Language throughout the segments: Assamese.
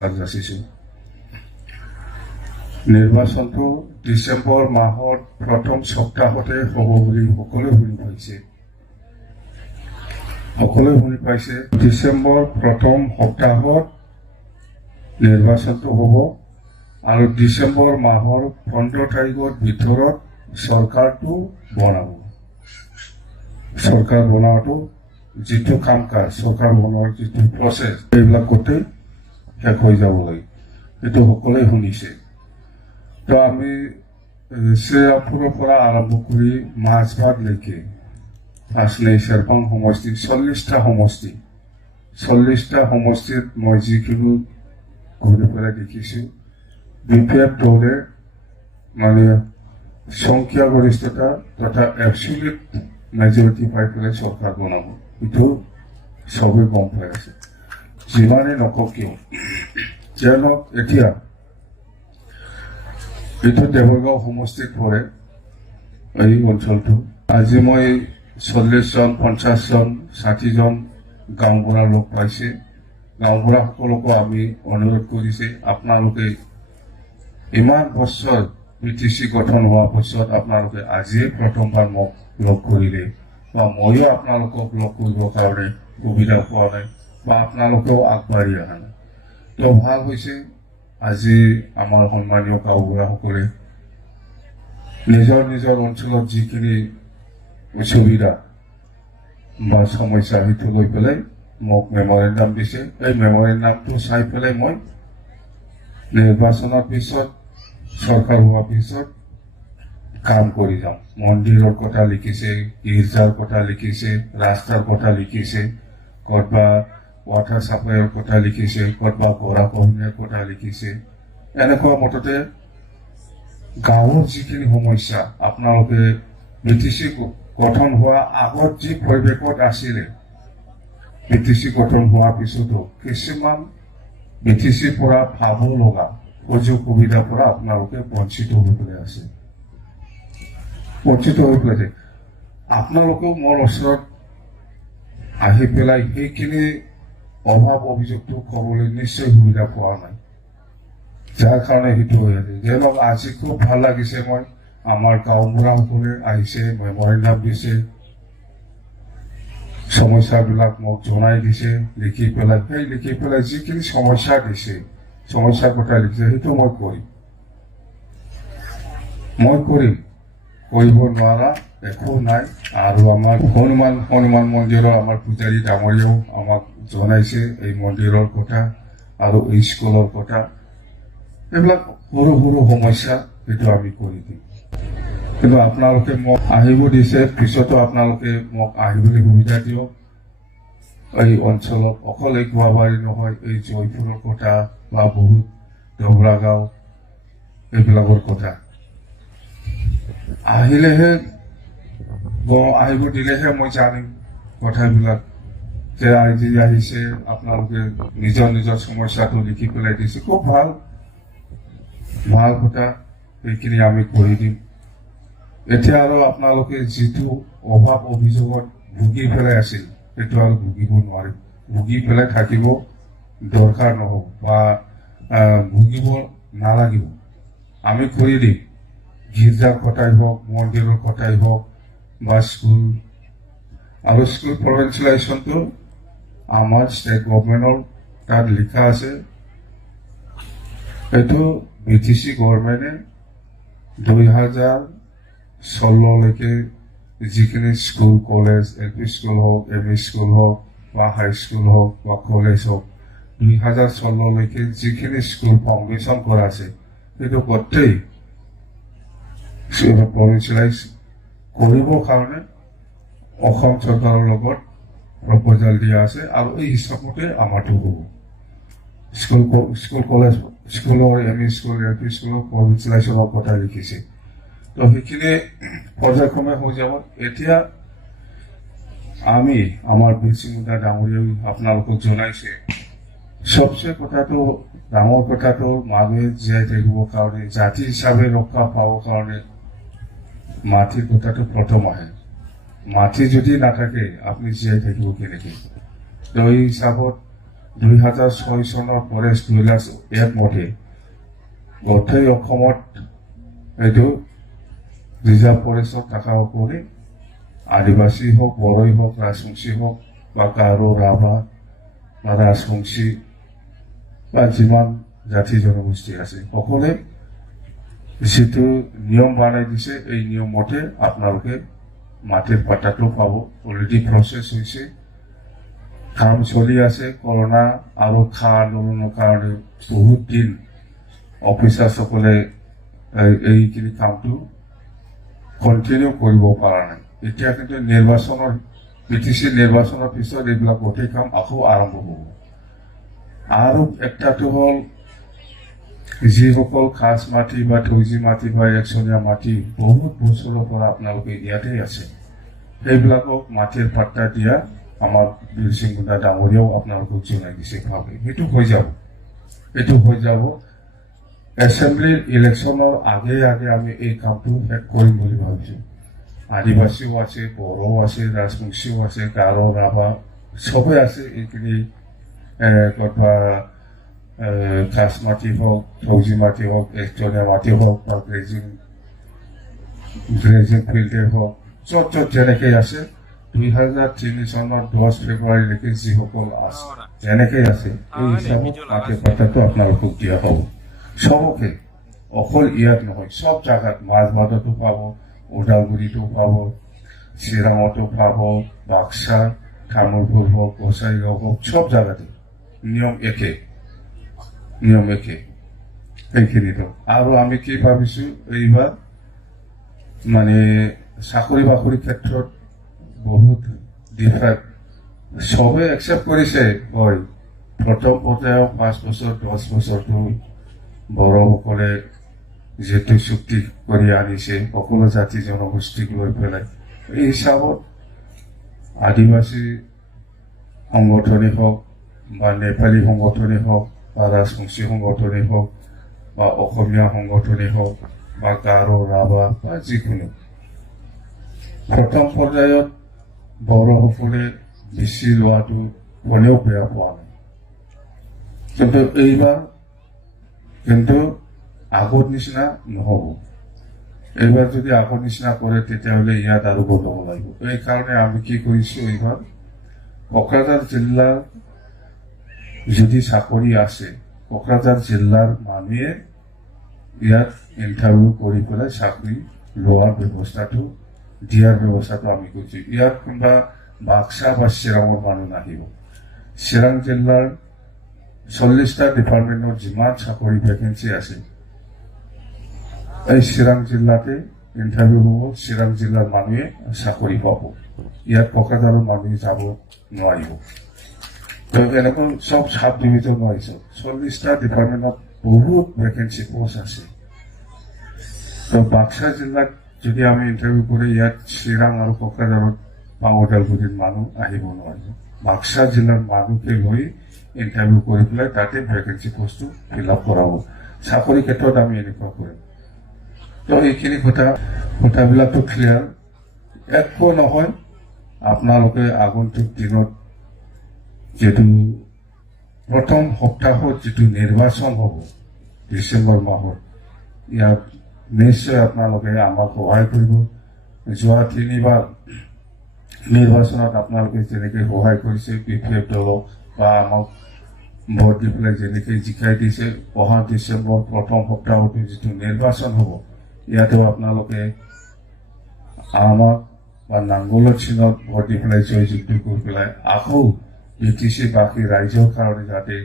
যাচিছোঁ। নিৰ্বাচনটো ডিচেম্বৰ মাহৰ প্ৰথম সপ্তাহতে হ'ব বুলি সকলোৱে শুনি পাইছে। ডিচেম্বৰ প্ৰথম সপ্তাহত নিৰ্বাচনটো হ'ব আৰু ডিচেম্বৰ মাহৰ 15 তাৰিখৰ ভিতৰত চৰকাৰটো বনাব। চৰকাৰ বনোৱাটো যিটো কাম কাজ, চৰকাৰ বনোৱাৰ যিটো প্ৰচেছ, এইবিলাক গোটেই শেষ হৈ যাব লাগে। এইটো সকলোৱে শুনিছে। তো আমি শ্ৰীৰামপুৰৰ পৰা আৰম্ভ কৰি মাজবাটলৈকে আছলে চেৰপাং সমষ্টি 40টা সমষ্টিত মই যিখিনি ঘূৰি পেলাই দেখিছোঁ, বিপিএফ দলে মানে সংখ্যাগৰিষ্ঠতা তথা এবছলিউট মেজৰিটি পাই পেলাই চৰকাৰ বনাব। এইটো চবেই গম পাই আছে। যিমানে নকওক কিয়, যেনক এতিয়া এইটো দেৱৰগাঁও সমষ্টিত পৰে এই অঞ্চলটো। আজি মই 40 জন, 50 জন, 60 জন গাঁওবুঢ়া লগ পাইছে। গাঁওবুঢ়াসকলকো আমি অনুৰোধ কৰিছে, আপোনালোকে ইমান বছৰ BTC গঠন হোৱাৰ পিছত আপোনালোকে আজিয়ে প্ৰথমবাৰ মোক লগ কৰিলে, বা ময়ো আপোনালোকক লগ কৰিবৰ কাৰণে সুবিধা পোৱা নাই, বা আপোনালোকেও আগবাঢ়ি অহা নাই। তো ভাল হৈছে আজি আমাৰ সন্মানীয় গাঁওবুঢ়াসকলে নিজৰ নিজৰ অঞ্চলত যিখিনি অসুবিধা বা সমস্যা সেইটো লৈ পেলাই মোক মেমৰেণ্ডাম দিছে। এই মেমৰেণ্ডামটো চাই পেলাই মই নিৰ্বাচনৰ পিছত, চৰকাৰ হোৱাৰ পিছত কাম কৰি যাম। মন্দিৰৰ কথা লিখিছে, গীৰ্জাৰ কথা লিখিছে, ৰাস্তাৰ কথা লিখিছে, ক'ৰবা ৱাটাৰ ছাপ্লাইৰ কথা লিখিছে, ক'ৰবা গৰাখহনীয়াৰ কথা লিখিছে। এনেকুৱা মততে গাঁৱৰ যিখিনি সমস্যা আপোনালোকে BTC গঠন হোৱা আগত যি পৰিৱেশত আছিলে, BTC গঠন হোৱাৰ পিছতো কিছুমান BTCৰ পৰা পাব লগা সুযোগ সুবিধাৰ পৰা আপোনালোকে বঞ্চিত হৈ পেলাই আছে। আপোনালোকেও মোৰ ওচৰত আহি পেলাই সেইখিনি অভাৱ অভিযোগটো ক'বলৈ নিশ্চয় সুবিধা পোৱা নাই, যাৰ কাৰণে সেইটো হৈ আছে। যেনক আজি খুব ভাল লাগিছে, মই আমাৰ গাঁওবুঢ়াসকলে আহিছে, মেমৰেণ্ডাম দিছে, সমস্যাবিলাক মোক জনাই দিছে, লিখি পেলাই যিখিনি সমস্যা দিছে, সমস্যাৰ কথা লিখিছে, সেইটো মই কৰিম। কৰিব নোৱাৰা একো নাই। আৰু আমাৰ হনুমান মন্দিৰৰ আমাৰ পূজাৰী ডাঙৰীয়াও আমাক জনাইছে এই মন্দিৰৰ কথা আৰু স্কুলৰ কথা। এইবিলাক সৰু সৰু সমস্যা, সেইটো আমি কৰি দিম। কিন্তু আপোনালোকে মোক আহিব দিছে, পিছতো আপোনালোকে মোক আহিবলৈ সুবিধা দিয়ক। এই অঞ্চলত অকল এই গুৱাহাটী নহয়, এই জয়পুৰৰ কথা বা বহুত ডবৰাগাঁও এইবিলাকৰ কথা আহিব দিলেহে মই জানিম কথাবিলাক, যে আজি আহিছে আপোনালোকে নিজৰ নিজৰ সমস্যাটো লিখি পেলাই দিছে। খুব ভাল কথা, সেইখিনি আমি কৰি দিম। এতিয়া আৰু আপোনালোকে যিটো অভাৱ অভিযোগত ভুগি পেলাই আছিল, সেইটো আৰু ভুগিব নোৱাৰিম। ভুগি পেলাই থাকিব দৰকাৰ নহ'ব বা ভুগিব নালাগিব। আমি কৰি দিম। গীৰ্জাৰ কথাই হওক, মন্দিৰৰ কথাই হওক, বা স্কুল আৰু স্কুল প্ৰভিন্সিয়েলাইজেশ্যনটো আমাৰ ষ্টেট গভৰ্ণমেণ্টৰ তাত লিখা আছে। এইটো BTC গভৰ্ণমেণ্টে 2016লৈকে যিখিনি স্কুল, কলেজ, LP স্কুল হওক, ME স্কুল হওক, বা হাই স্কুল হওক, বা কলেজ হওক, 2016লৈকে যিখিনি স্কুল ফাউণ্ডেশ্যন কৰা আছে, সেইটো গোটেই প্ৰভিন্সিয়েলাইজ কৰিবৰ কাৰণে অসম চৰকাৰৰ লগত প্ৰপ'জাল দিয়া আছে। আৰু এই হিচাপতে আমাৰটো হ'ব। স্কুলৰ ME স্কুল, LP স্কুলৰ প্ৰভিন্সিয়েলাইজেশ্যনৰ কথা লিখিছে। তো সেইখিনি পৰ্যায়ক্ৰমে হৈ যাব। এতিয়া আমি আমাৰ বীৰ সিংহদা ডাঙৰীয়াই আপোনালোকক জনাইছে, চবচে ডাঙৰ কথাটো মানুহে জীয়াই থাকিবৰ কাৰণে, জাতি হিচাপে ৰক্ষা পাবৰ কাৰণে মাটিৰ কথাটো প্ৰথম আহে। মাটি যদি নাথাকে আপুনি জীয়াই থাকিব কেনেকৈ? তো এই হিচাপত 2006 চনৰ ফৰেষ্ট ডুৱেলাৰ্ছ এক্ট মতে গোটেই অসমত এইটো ৰিজাৰ্ভ ফৰেষ্টত থকাসকলে আদিবাসী হওক, বড়োই হওক, ৰাজবংশী হওক বা গাৰো, ৰাভা বা ৰাজবংশী বা যিমান জাতি জনগোষ্ঠী আছে সকলে যিটো নিয়ম বনাই দিছে এই নিয়ম মতে আপোনালোকে মাটিৰ পাট্টাটো পাব। অলৰেডি প্ৰচেছ হৈছে, কাম চলি আছে। কৰোণা আৰু খা আন্দোলনৰ কাৰণে বহুত দিন অফিচাৰসকলে এইখিনি কামটো কণ্টিনিউ কৰিব পৰা নাই। এতিয়া কিন্তু নিৰ্বাচনৰ PTC নিৰ্বাচনৰ পিছত এইবিলাক গোটেই কাম আকৌ আৰম্ভ হ'ব। আৰু একটাটো হ'ল যিসকল খাস মাটি বা থৌজি মাটি বা একচনীয়া মাটি বহুত বছৰৰ পৰা আপোনালোকে ইয়াতে আছে, সেইবিলাকক মাটিৰ পাট্টা দিয়া আমাৰ বীৰ সিং গুণ্ডা ডাঙৰীয়াও আপোনালোকক জনাই দিছে ভাবে। সেইটো হৈ যাব। এছেম্বলিৰ ইলেকশ্যনৰ আগে আমি এই কামটো শেষ কৰিম বুলি ভাবিছোঁ। আদিবাসীও আছে, বড়ো আছে, ৰাজবংশীও আছে, গাৰো, ৰাভা চবেই আছে। এইখিনি কতবা খাস মাটি হোক, থৌজি মাটি হোক, একচনীয়া মাটি হোক বা গ্ৰেজিং ফিল্ডে হোক, য'ত যেনেকৈ আছে 2003 চনৰ 10 ফেব্ৰুৱাৰীলৈকে যিসকল আছে যেনেকৈ আছে এই হিচাপত মাটিৰ পাট্টাটো আপোনালোকক দিয়া হ'ব। চবকে, অকল ইয়াত নহয়, চব জাগাত মাজবাটতো পাব, ওদালগুৰিতো পাব, চিৰাঙতো পাব, বাক্সা, তামোলপুৰ হওক, গোসাইগাঁও হওক, চব জাগাতে নিয়ম একে সেইখিনিতো। আৰু আমি কি ভাবিছো এইবাৰ মানে চাকৰি বাকৰিৰ ক্ষেত্ৰত বহুত ডিফাৰেণ্ট চবে একচেপ্ট কৰিছে। হয়, প্ৰথম পৰ্যায়ত 5 বছৰ 10 বছৰটো বড়োসকলে যিটো চুক্তি কৰি আনিছে সকলো জাতি জনগোষ্ঠীক লৈ পেলাই, এই হিচাপত আদিবাসী সংগঠনেই হওক বা নেপালী সংগঠনেই হওক বা ৰাজবংশী সংগঠনেই হওক বা অসমীয়া সংগঠনেই হওক বা গাৰো, ৰাভা বা যিকোনো, প্ৰথম পৰ্যায়ত বড়োসকলে বেছি লোৱাটো কোনেও বেয়া পোৱা নাই। কিন্তু এইবাৰ আগৰ নিচিনা নহ'ব। এইবাৰ যদি আগৰ নিচিনা কৰে তেতিয়াহ'লে ইয়াত আৰু বঢ়াব লাগিব। এই কাৰণে আমি কি কৰিছোঁ, এইবাৰ কোকৰাঝাৰ জিলাৰ যদি চাকৰি আছে, কোকৰাঝাৰ জিলাৰ মানুহে ইয়াত ইণ্টাৰভিউ কৰি পেলাই চাকৰি লোৱাৰ ব্যৱস্থাটো দিয়াৰ ব্যৱস্থাটো আমি কৰিছোঁ। ইয়াত কোনোবা বাক্সা বা চিৰাঙৰ মানুহ নাহিব। চিৰাং জিলাৰ 40টা ডিপাৰ্টমেণ্টৰ যিমান চাকৰি ভেকেঞ্চি আছে এই চিৰাং জিলাতে ইণ্টাৰভিউ হ'ব, চিৰাং জিলাৰ মানুহে চাকৰি পাব। ইয়াত কোকৰাঝাৰৰ মানুহে যাব নোৱাৰিব। এনেকৈ সব সাব ডিভিজন আহিছে। 40টা ডিপাৰ্টমেণ্টত বহুত ভেকেঞ্চি পোষ্ট আছে। তো বাক্সা জিলাত যদি আমি ইণ্টাৰভিউ কৰি ইয়াত চিৰাং আৰু কোকৰাঝাৰত বা ওদালগুৰিৰ মানুহ আহিব নোৱাৰিব। বাক্সা জিলাৰ মানুহকে লৈ ইণ্টাৰভিউ কৰি পেলাই তাতে ভেকেঞ্চি পোষ্টটো ফিল আপ কৰাব। চাকৰি ক্ষেত্ৰত আমি এনেকুৱা কৰিম। তো এইখিনি কথাবিলাকতো ক্লিয়াৰ। একো নহয়, আপোনালোকে আগন্তুক দিনত যিটো প্ৰথম সপ্তাহত যিটো নিৰ্বাচন হ'ব ডিচেম্বৰ মাহত, ইয়াত নিশ্চয় আপোনালোকে আমাক সহায় কৰিব। যোৱা 3বাৰ নিৰ্বাচনত আপোনালোকে যেনেকৈ সহায় কৰিছে PPF দলক বা আমাক ভোট দি পেলাই যেনেকৈ জিকাই দিছে, অহা ডিচেম্বৰ প্ৰথম সপ্তাহতো যিটো নিৰ্বাচন হ'ব ইয়াতো আপোনালোকে আমাক বা নাংগলৰ চিনত ভোট দি পেলাই জয়যুক্ত কৰি পেলাই আকৌ PTC বাকী ৰাইজৰ কাৰণে যাতে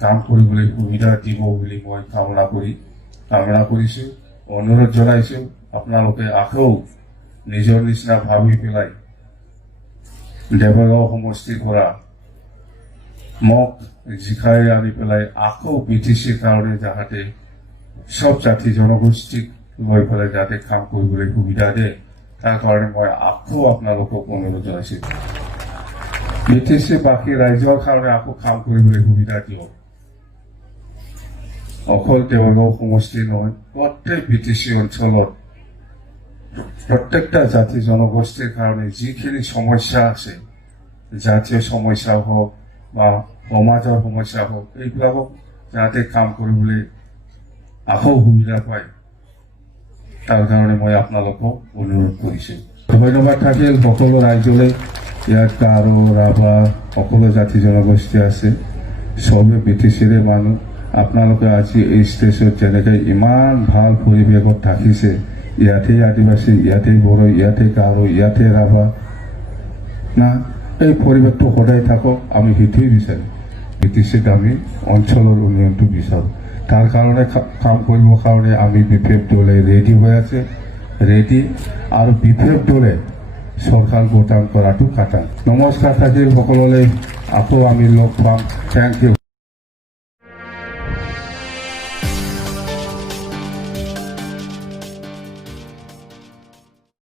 কাম কৰিবলৈ সুবিধা দিব বুলি মই কামনা কৰিছোঁ, অনুৰোধ জনাইছোঁ। আপোনালোকে আকৌ নিজৰ নিচিনা ভাবি পেলাই দেৱগাঁও সমষ্টিৰ পৰা মোক জিকাই আনি পেলাই আকৌ PTCৰ কাৰণে যাতে সব জাতি জনগোষ্ঠীক লৈ পেলাই যাতে কাম কৰিবলৈ সুবিধা দিয়ে, তাৰ কাৰণে মই আকৌ আপোনালোকক অনুৰোধ জনাইছোঁ। PTC বাকী ৰাইজৰ কাৰণে আকৌ কাম কৰিবলৈ সুবিধা দিয়ক। অকল দেৱগাঁও সমষ্টি নহয়, প্ৰত্যেক PTC অঞ্চলত প্ৰত্যেকটা জাতি জনগোষ্ঠীৰ কাৰণে যিখিনি সমস্যা আছে, জাতীয় সমস্যা হওক বা সমাজৰ সমস্যা হওক এইবিলাকক যাতে কাম কৰিবলৈ আকৌ সুবিধা পায় তাৰ কাৰণে মই আপোনালোকক অনুৰোধ কৰিছোঁ। ধন্যবাদ থাকিল সকলো ৰাইজলৈ। ইয়াত গাৰো ৰাভা সকলো জাতি জনগোষ্ঠী আছে, চবে BTCৰে মানুহ। আপোনালোকে আজি এই ষ্টেজত যেনেকৈ ইমান ভাল পৰিৱেশত থাকিছে, ইয়াতে আদিবাসী, ইয়াতে বড়ো, ইয়াতে গাৰো, ইয়াতে ৰাভা না, এই পৰিৱেশটো সদায় থাকক, আমি সেইটোৱে বিচাৰোঁ। BTCত আমি অঞ্চলৰ উন্নয়নটো বিচাৰোঁ। তাৰ কাৰণে কাম কৰিবৰ কাৰণে আমি BPF দলে ৰেডি হৈ আছে, ৰেডি। আৰু BPF দলে চৰকাৰ গঠন কৰাটো কাটা। নমস্কাৰ থাকিল সকলোলৈ, আকৌ আমি লগ পাম। Thank U.